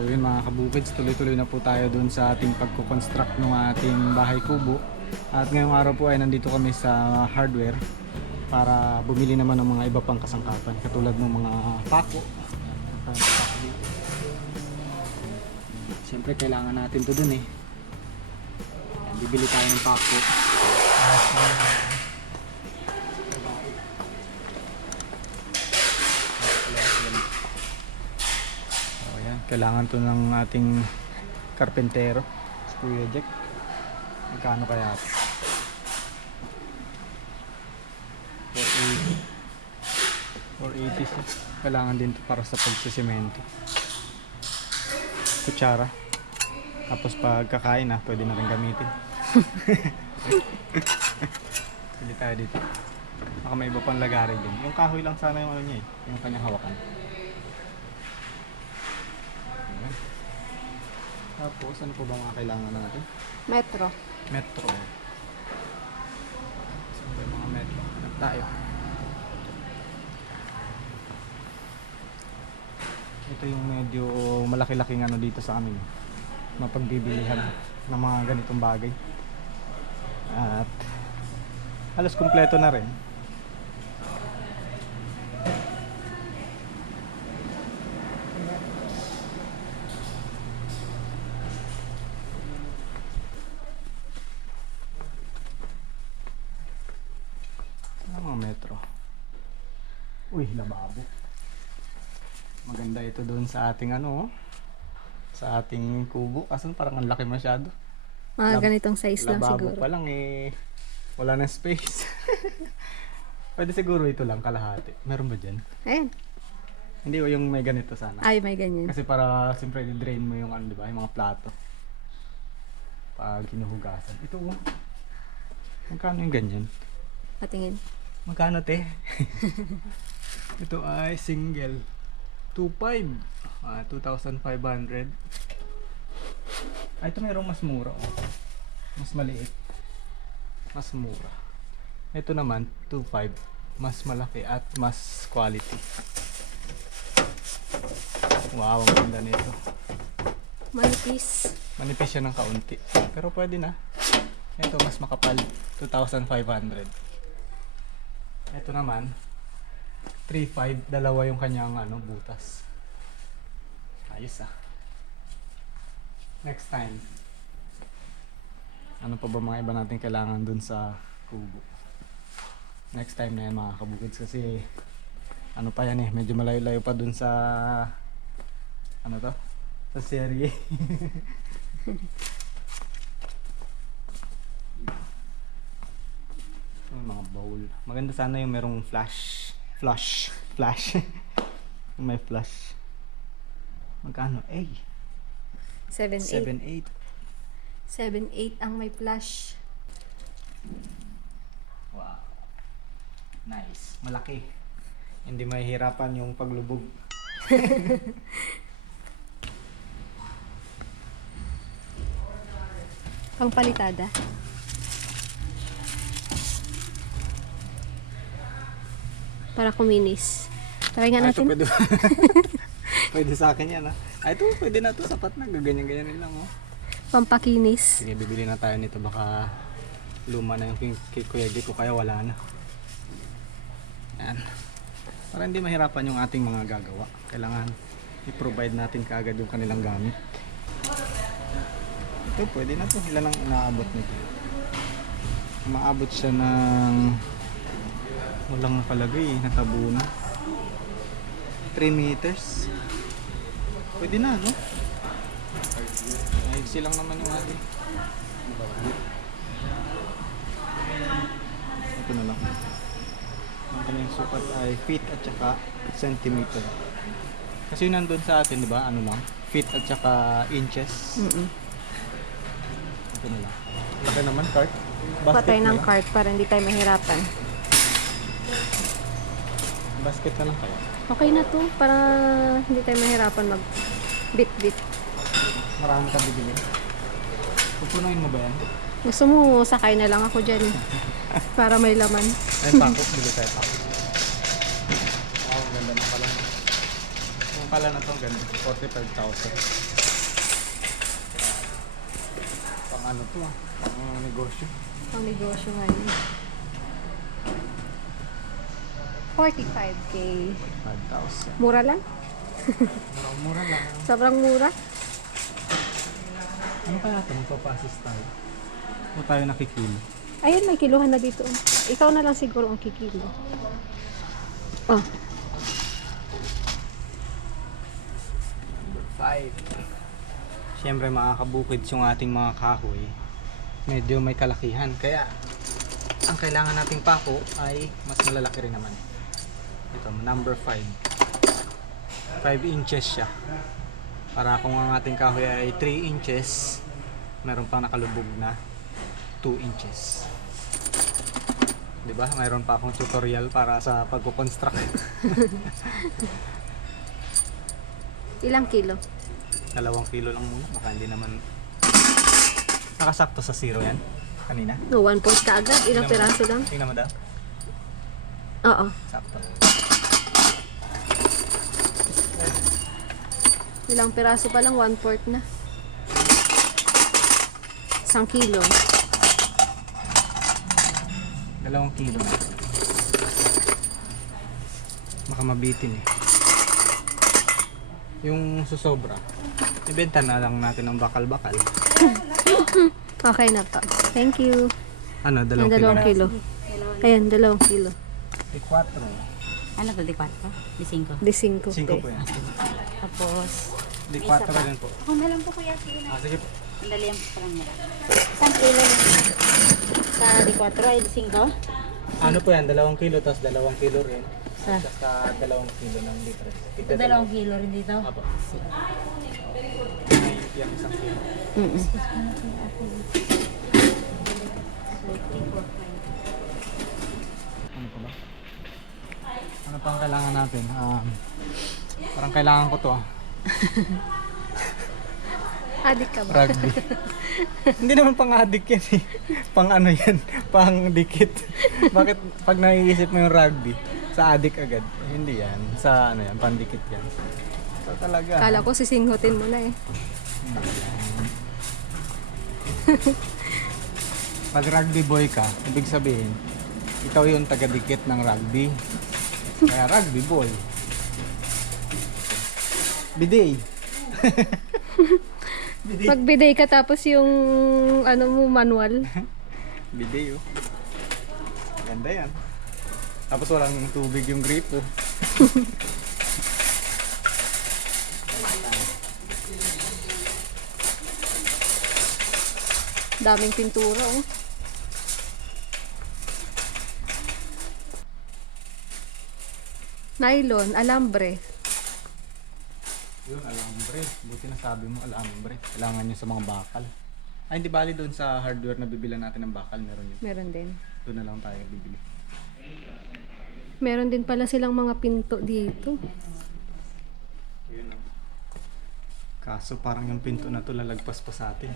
So yun mga kabukids, tuloy-tuloy na po tayo dun sa ating pagkukonstruct ng ating bahay kubo. At ngayong araw po ay nandito kami sa hardware para bumili naman ng mga iba pang kasangkapan katulad ng mga pako. Siyempre kailangan natin to dun eh. Bibili tayo ng pako. Kailangan to ng ating karpentero. Si Kuya Jack. Magkano kaya ito? 480. 480 siya. Kailangan din to para sa pagsisemento. Kutsara. Tapos pag kakain na, pwede na rin gamitin. Pili tayo dito. Baka may iba pang lagari din. Yung kahoy lang sana yung ano niya eh. Yung kanyang hawakan. Tapos, ano po ba mga kailangan natin? Metro. Metro. Saan ba yung mga metro? Hanap tayo. Ito yung medyo malaki-laking ano dito sa amin. Mapagbibilihan ng mga ganitong bagay. At halos kumpleto na rin. Metro? Uy, lababo. Maganda ito doon sa ating ano, oh. sa ating kubo. Kaso parang ang laki masyado. Mga Lab- ganitong size lang Lababo siguro. pa lang eh. Wala na space. Pwede siguro ito lang kalahati. Meron ba dyan? Ayan. Hindi o yung may ganito sana. Ay, may ganyan. Kasi para siyempre i-drain mo yung ano, di ba? Yung mga plato. Pag hinuhugasan. Ito oh. Magkano yung ganyan? Patingin. Magkano te? Ito ay single. 2.5. Ah, 2,500. Ah, ito mayroong mas mura. Oh. Mas maliit. Mas mura. Ito naman, 2.5. Mas malaki at mas quality. Wow, ang ganda nito. Manipis. Manipis siya ng kaunti. Pero pwede na. Ito mas makapal. 2,500. Ito naman 3,500. Dalawa yung kanyang ano, butas. Ayos ah. Next time. Ano pa ba mga iba natin kailangan dun sa kubo? Next time na yan mga kabukids kasi ano pa yan eh, medyo malayo-layo pa dun sa ano to? Sa serye. Yung mga bowl. Maganda sana yung merong flash. Flash. Flash. may flash. Magkano? Eh, 7, 8. 7, 8. 7, 8 ang may flash. Wow. Nice. Malaki. Hindi mahihirapan yung paglubog. Pang Para kuminis. Try nga ito natin. pwede. pwede sa akin yan ah. Ah, ito pwede na to sapat na. Gaganyan-ganyan lang oh. Pampakinis. Sige, bibili na tayo nito. Baka luma na yung kay Kuya Jake o kaya wala na. Yan. Para hindi mahirapan yung ating mga gagawa. Kailangan i-provide natin kaagad yung kanilang gamit. Ito, pwede na to. Ilan ang inaabot nito? Maabot siya ng walang nakalagay, eh, nakabuno. 3 meters. Pwede na, no? Ay, silang naman yung ating. Ito na lang. Ang kanyang sukat ay feet at saka centimeter. Kasi yun nandun sa atin, di ba? Ano lang? Feet at saka inches. Mm-mm. Ito na lang. Laki naman, cart. Patay na ng lang. cart para hindi tayo mahirapan. Basket na lang kaya. Okay na to. Para hindi tayo mahirapan mag-bit-bit. Marami ka bibili. Pupunuin mo ba yan? Gusto mo, sakay na lang ako dyan. para may laman. Ay, pako. Bili tayo pako. Wow, ganda na pala. Ang pala na itong ganda. 45,000. Pang ano to ah. Pang negosyo. Pang negosyo nga yun. 45k. 5,000. Mura lang? Mura-mura lang. Sobrang mura. Ano kaya ito? Magpapasis tayo. O tayo nakikilo? Ayun, may kiluhan na dito. Ikaw na lang siguro ang kikilo. Oh, 5. Siyempre makakabukid yung ating mga kahoy. Medyo may kalakihan. Kaya ang kailangan nating pako ay mas malalaki rin naman. Ito, number 5. 5 inches siya. Para kung ang ating kahoy ay 3 inches, meron pang nakalubog na 2 inches. 'Di ba? Mayroon pa akong tutorial para sa pagko-construct. ilang kilo? Dalawang kilo lang muna. Baka hindi naman... Nakasakto sa zero yan. Kanina. No, one point ka agad. Ilang piraso lang? Tingnan mo daw. Oo. Sakto. Ilang piraso pa lang, one fourth na. Isang kilo. Dalawang kilo. Baka mabitin eh. Yung susobra, ibenta na lang natin ng bakal-bakal. Okay na pa. Thank you. Ano, dalawang kilo? dalawang kilo. Ayan, dalawang kilo. Di 4. Ano to, di 4? Di 5? Di 5. 5 po yan. Tapos, Di 4 rin po. ako na lang po kuya, sige na. Ah, sige po. Sandali ang parang nila. Isang kilo lang. Sa di 4 ay di 5? Ano po yan? Dalawang kilo, tapos dalawang kilo rin. Sa, Saka dalawang kilo ng litre. sa dalawang kilo rin dito? Apo. May yung isang kilo. Mm-mm. Ano pa ba? Ano pang kailangan natin? Um, parang kailangan ko to ah. Adik ka ba? Rugby. Hindi naman pang adik yan eh. Pang ano yan. Pang dikit. Bakit pag naiisip mo yung rugby, sa adik agad? Eh, hindi yan. Sa ano yan, pandikit yan. So talaga. Kala ko sisinghutin mo na eh. Pag rugby boy ka, ibig sabihin, ikaw yung taga-dikit ng rugby. Kaya rugby boy. Biday. Pag biday ka tapos yung ano mo manual. Biday oh. Ganda yan. Tapos walang tubig yung gripo. Daming pintura oh. Nylon, alambre. Yun, alambre. Buti na sabi mo alambre. Kailangan nyo sa mga bakal. Ay, hindi bali doon sa hardware na bibilan natin ng bakal. Meron yun. Meron din. Doon na lang tayo bibili. Meron din pala silang mga pinto dito. Yun oh. Kaso parang yung pinto na to lalagpas pa sa atin.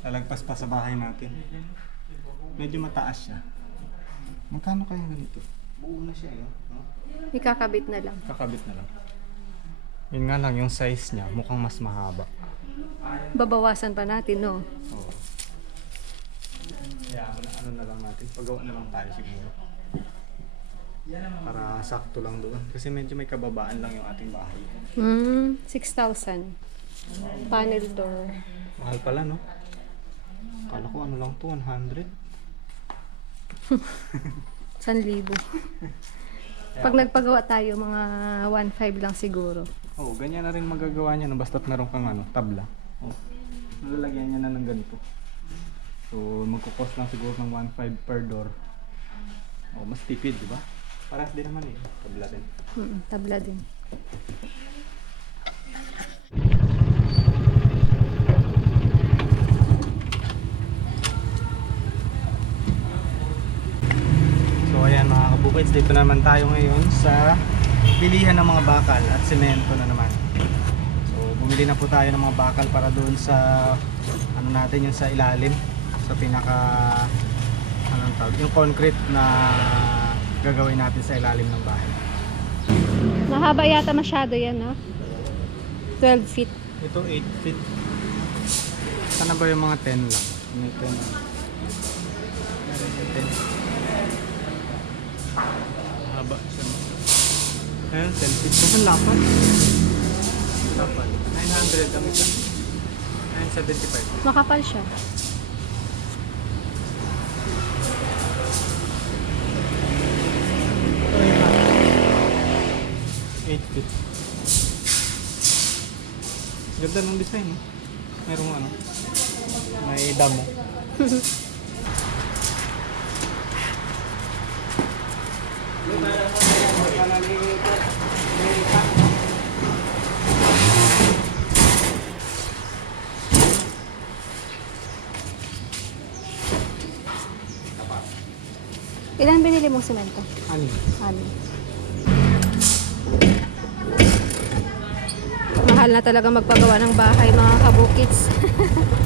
Lalagpas pa sa bahay natin. Medyo mataas siya. Magkano kaya ganito? Buo na siya eh. No? Ikakabit na lang. Kakabit na lang. Yun nga lang, yung size niya mukhang mas mahaba. Babawasan pa natin, no? Oo. Kaya ano, ano na lang natin, pagawa na lang tayo siguro. Para sakto lang doon. Kasi medyo may kababaan lang yung ating bahay. Hmm, 6,000. Panel door. Mahal pala, no? Kala ko ano lang to, 100. 1,000. Pag nagpagawa tayo, mga 1,500 lang siguro. Oo, ganyan na rin magagawa niya no, basta't meron kang ano, tabla. Oh. Nalalagyan niya na ng ganito. So, magkukos lang siguro ng 1.5 per door. Oh, mas tipid, di ba? Parehas din naman eh. Tabla din. Mm, tabla din. So, ayan mga kabukits, dito naman tayo ngayon sa bilihan ng mga bakal at semento na naman. So, bumili na po tayo ng mga bakal para doon sa ano natin yung sa ilalim sa pinaka anong tawag, yung concrete na gagawin natin sa ilalim ng bahay. Mahaba yata masyado yan, no? 12 feet. Ito 8 feet. Sa Sana ba yung mga 10 lang? May 10. Meron yung 10. Haba siya. Ayun, selfie. Saan lapad? Lapad. 900 ang isa. 975. Makapal siya. Ito yung mga 8 feet. Ganda ng design, no? Merong ano, may damo. Ilan binili mong semento? Ano? Ano? Mahal na talaga magpagawa ng bahay mga kabukits.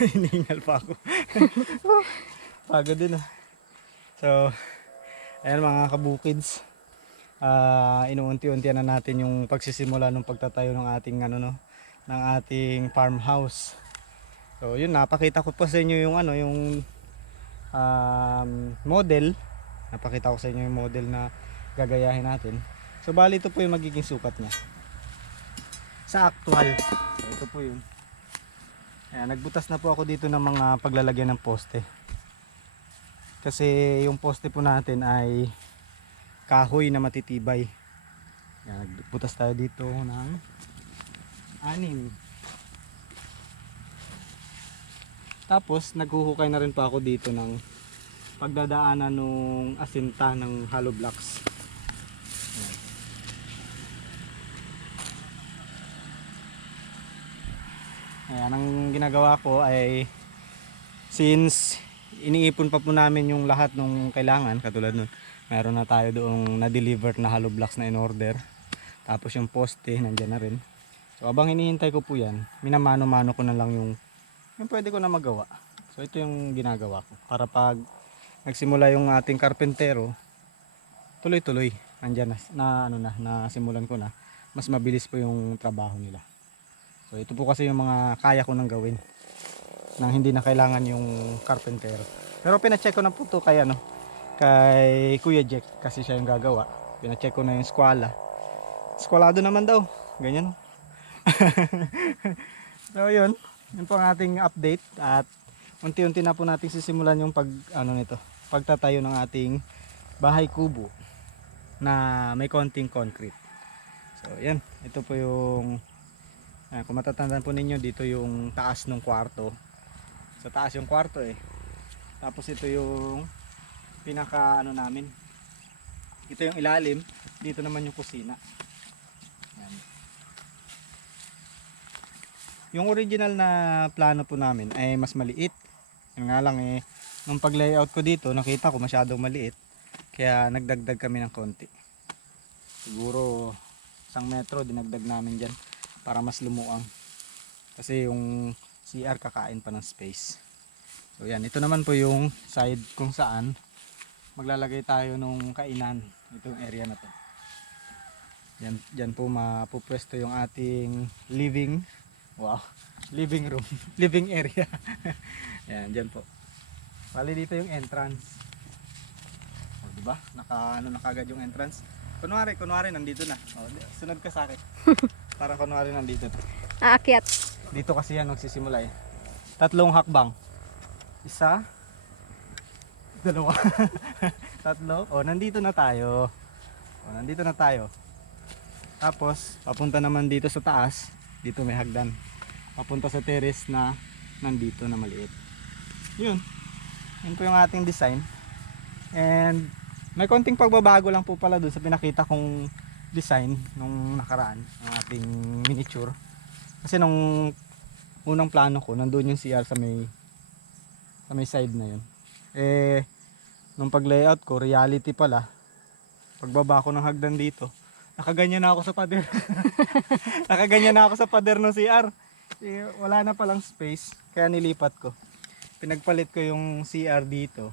Hinihingal pa ako. Pagod din ah. So, ayan mga kabukids. Ah, inuunti-unti na natin yung pagsisimula ng pagtatayo ng ating ano no, ng ating farmhouse. So, yun napakita ko pa sa inyo yung ano, yung um, model. Napakita ko sa inyo yung model na gagayahin natin. So, bali ito po yung magiging sukat niya. Sa actual. So, ito po yun. Ayan, nagbutas na po ako dito ng mga paglalagyan ng poste. Kasi yung poste po natin ay kahoy na matitibay. Ayan, nagbutas tayo dito ng anim. Tapos naghuhukay na rin pa ako dito ng pagdadaanan ng asinta ng hollow blocks. Ayan. Ayan, ang ginagawa ko ay since iniipon pa po namin yung lahat ng kailangan katulad nun meron na tayo doong na-deliver na hollow blocks na in order. Tapos yung poste nandyan na rin. So abang hinihintay ko po yan minamano-mano ko na lang yung yung pwede ko na magawa. So ito yung ginagawa ko. Para pag nagsimula yung ating karpentero tuloy-tuloy nandyan na, na ano na nasimulan ko na mas mabilis po yung trabaho nila So ito po kasi yung mga kaya ko nang gawin nang hindi na kailangan yung carpentero. Pero pina-check ko na po to kay ano, kay Kuya Jack kasi siya yung gagawa. Pina-check ko na yung skwala. Skwalado naman daw. Ganyan. so yun, yun po ang ating update at unti-unti na po natin sisimulan yung pag ano nito, pagtatayo ng ating bahay kubo na may konting concrete. So yan, ito po yung Ayan, kung matatandaan po ninyo, dito yung taas ng kwarto. Sa taas yung kwarto eh. Tapos ito yung pinaka ano namin. Ito yung ilalim, dito naman yung kusina. Ayan. Yung original na plano po namin ay mas maliit. Yun nga lang eh, nung pag-layout ko dito, nakita ko masyadong maliit. Kaya nagdagdag kami ng konti. Siguro isang metro dinagdag namin dyan para mas lumuang kasi yung CR kakain pa ng space. So yan. Ito naman po yung side kung saan maglalagay tayo nung kainan. Itong area na to. Yan, dyan po mapupwesto yung ating living wow living room living area. Yan dyan po. Bali dito yung entrance. O diba? Naka ano na kagad yung entrance. Kunwari kunwari nandito na. O, sunod ka sa akin para kunwari nandito to. Aakyat. Dito kasi yan nagsisimula eh. Tatlong hakbang. Isa. Dalawa. Tatlo. O, nandito na tayo. O, nandito na tayo. Tapos, papunta naman dito sa taas. Dito may hagdan. Papunta sa terrace na nandito na maliit. Yun. Yun po yung ating design. And may konting pagbabago lang po pala doon sa pinakita kong design nung nakaraan ng ating miniature. Kasi nung unang plano ko, nandun yung CR sa may sa may side na yun. Eh, nung pag-layout ko, reality pala. Pagbaba ko ng hagdan dito, nakaganyan na ako sa pader. nakaganyan na ako sa pader ng CR. Eh, wala na palang space, kaya nilipat ko. Pinagpalit ko yung CR dito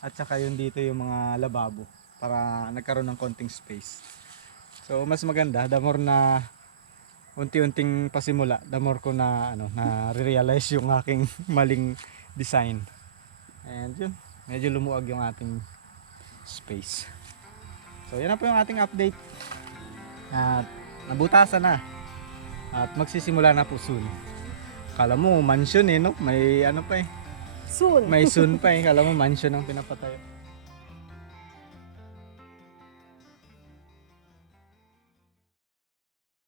at saka yung dito yung mga lababo para nagkaroon ng konting space. So mas maganda, the more na unti-unting pasimula, the more ko na ano na realize yung aking maling design. And yun, medyo lumuwag yung ating space. So yan na po yung ating update. At nabutasan na. At magsisimula na po soon. Kala mo mansion eh no? May ano pa eh. Soon. May soon pa eh. Kala mo mansion ang pinapatayo.